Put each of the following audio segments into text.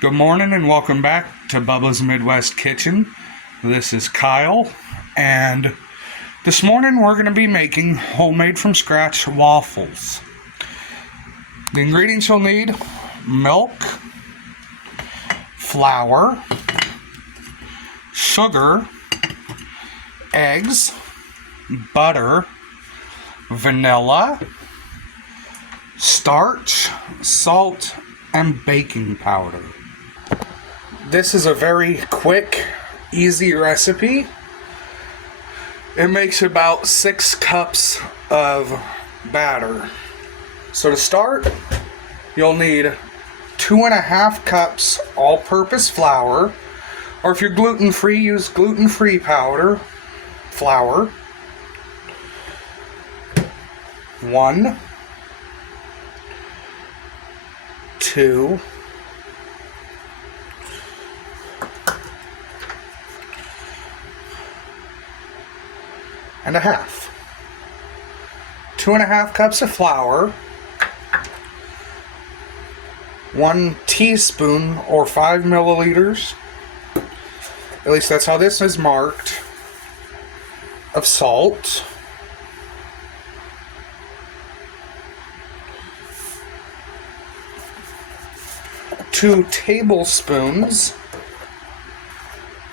Good morning and welcome back to Bubba's Midwest Kitchen. This is Kyle, and this morning we're going to be making homemade from scratch waffles. The ingredients you'll need: milk, flour, sugar, eggs, butter, vanilla, starch, salt, and baking powder. This is a very quick, easy recipe. It makes about 6 cups of batter. So to start, you'll need 2.5 cups all-purpose flour, or if you're gluten-free, use gluten-free flour. 1, 2, 1.5. 2.5 cups of flour, 1 teaspoon or 5 milliliters, at least that's how this is marked, of salt, 2 tablespoons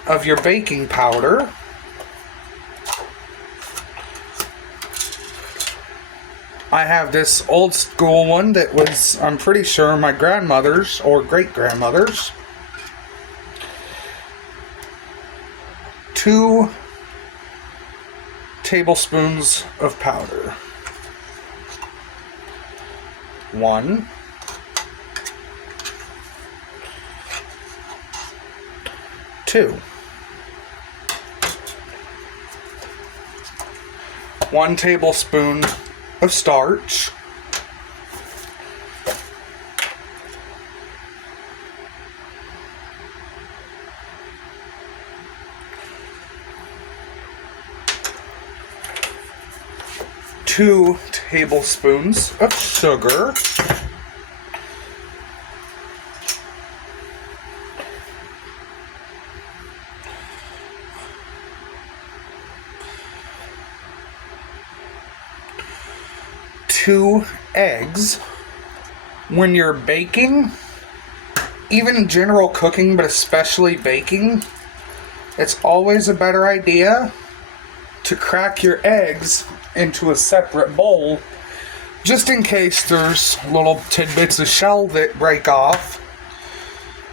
of your baking powder, I have this old school one that was, I'm pretty sure, my grandmother's or great-grandmother's. 2 tablespoons of powder. 1. 2. 1 tablespoon of starch, 2 tablespoons of sugar, 2 eggs. When you're baking, even in general cooking, but especially baking, it's always a better idea to crack your eggs into a separate bowl, just in case there's little tidbits of shell that break off.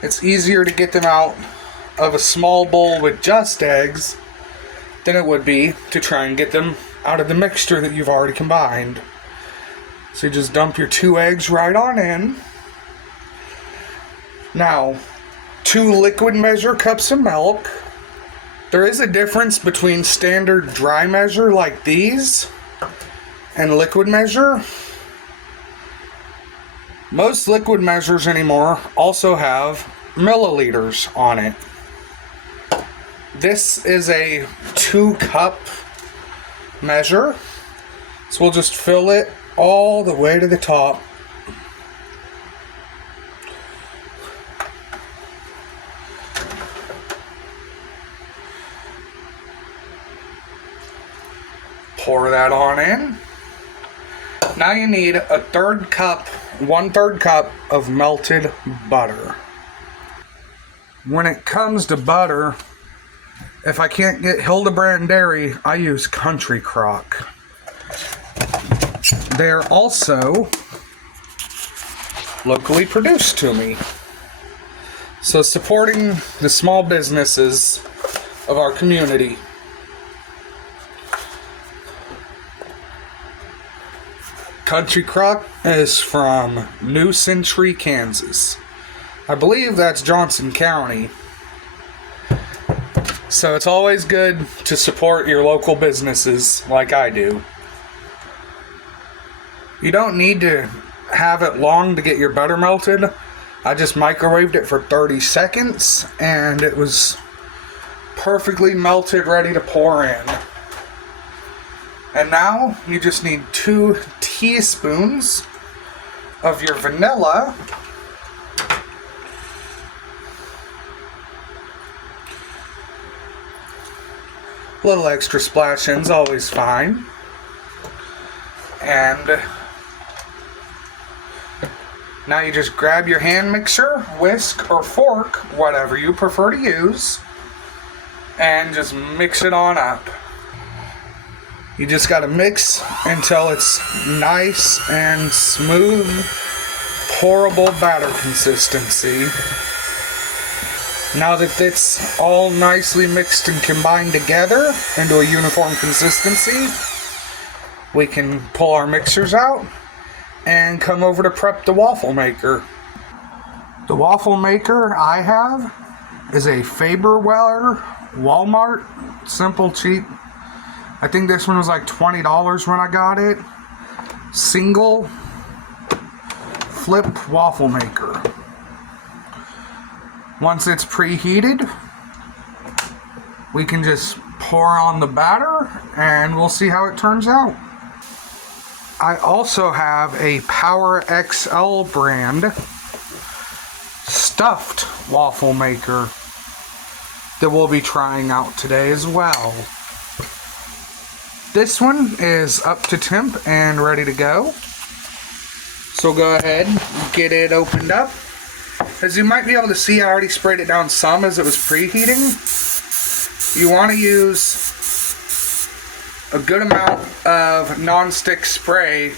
It's easier to get them out of a small bowl with just eggs than it would be to try and get them out of the mixture that you've already combined. So you just dump your 2 eggs right on in. Now, 2 liquid measure cups of milk. There is a difference between standard dry measure like these and liquid measure. Most liquid measures anymore also have milliliters on it. This is a 2-cup measure, so we'll just fill it all the way to the top. Pour that on in. Now you need a 1/3 cup of melted butter. When it comes to butter, if I can't get Hildebrand Dairy, I use Country Crock. They're also locally produced to me. So supporting the small businesses of our community. Country Crock is from New Century, Kansas. I believe that's Johnson County. So it's always good to support your local businesses like I do. You don't need to have it long to get your butter melted. I just microwaved it for 30 seconds and it was perfectly melted, ready to pour in. And now you just need 2 teaspoons of your vanilla A little extra splashing's always fine. And now you just grab your hand mixer, whisk, or fork, whatever you prefer to use, and just mix it on up. You just gotta mix until it's nice and smooth, pourable batter consistency. Now that it's all nicely mixed and combined together into a uniform consistency, we can pull our mixers out and come over to prep the waffle maker. The waffle maker I have is a Faberweller Walmart Simple Cheap. I think this one was like $20 when I got it. Single flip waffle maker. Once it's preheated, we can just pour on the batter and we'll see how it turns out. I also have a Power XL brand stuffed waffle maker that we'll be trying out today as well. This one is up to temp and ready to go. So go ahead and get it opened up. As you might be able to see, I already sprayed it down some as it was preheating. You want to use a good amount of non-stick spray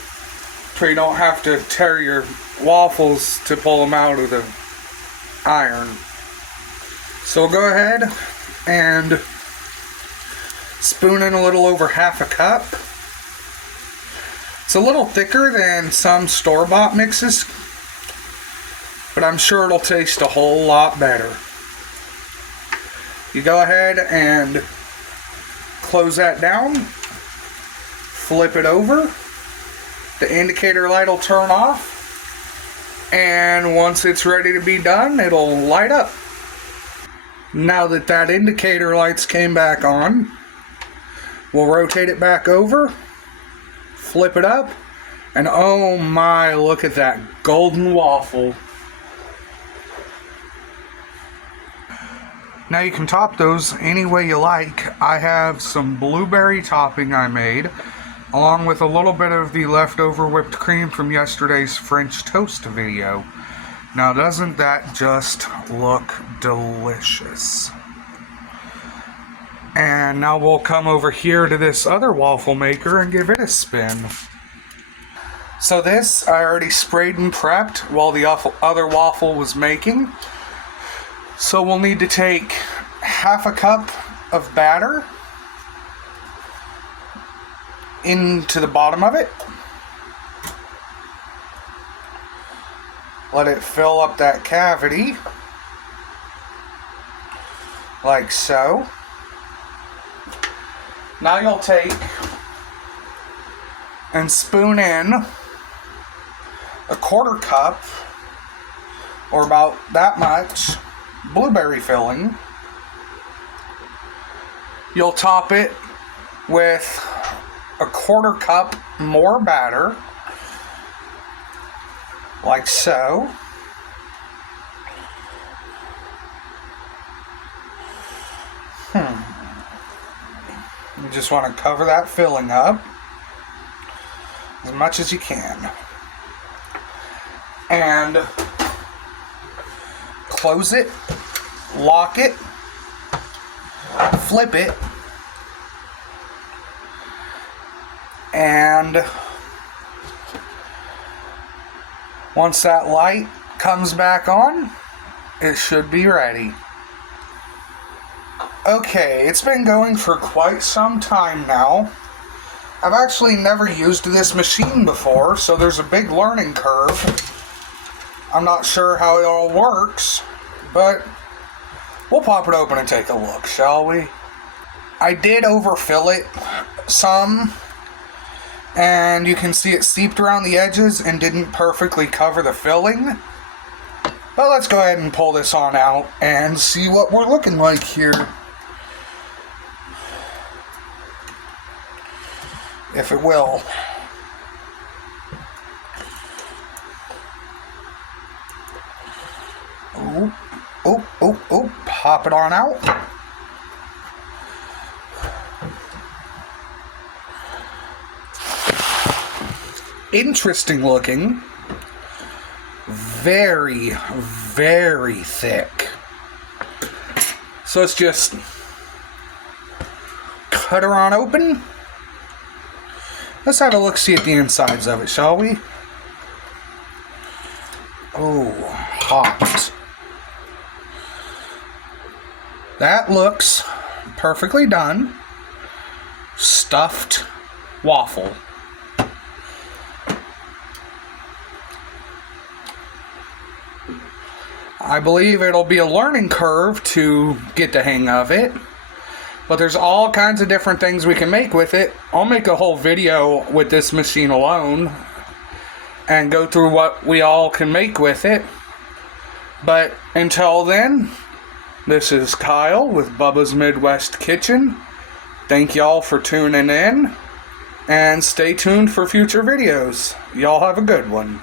so you don't have to tear your waffles to pull them out of the iron. So we'll go ahead and spoon in a little over half a cup. It's a little thicker than some store-bought mixes, but I'm sure it'll taste a whole lot better. You go ahead and close that down, flip it over, the indicator light will turn off, and once it's ready to be done, it'll light up. Now that that indicator lights came back on, we'll rotate it back over, flip it up, and oh my, look at that golden waffle. Now you can top those any way you like. I have some blueberry topping I made, along with a little bit of the leftover whipped cream from yesterday's French toast video. Now doesn't that just look delicious? And now we'll come over here to this other waffle maker and give it a spin. So this I already sprayed and prepped while the other waffle was making. So we'll need to take half a cup of batter into the bottom of it. Let it fill up that cavity, like so. Now you'll take and spoon in a quarter cup, or about that much, blueberry filling. You'll top it with a quarter cup more batter, like so. You just want to cover that filling up as much as you can. And close it, lock it, flip it, and once that light comes back on, it should be ready. Okay, it's been going for quite some time now. I've actually never used this machine before, so there's a big learning curve. I'm not sure how it all works, but we'll pop it open and take a look, shall we? I did overfill it some, and you can see it seeped around the edges and didn't perfectly cover the filling. But let's go ahead and pull this on out and see what we're looking like here. If it will. Pop it on out. interesting looking. Very, very thick. So let's just cut her on open. Let's have a look-see at the insides of it, shall we? Oh, hot. That looks perfectly done. Stuffed waffle. I believe it'll be a learning curve to get the hang of it. But there's all kinds of different things we can make with it. I'll make a whole video with this machine alone and go through what we all can make with it. But until then, this is Kyle with Bubba's Midwest Kitchen. Thank y'all for tuning in, and stay tuned for future videos. Y'all have a good one.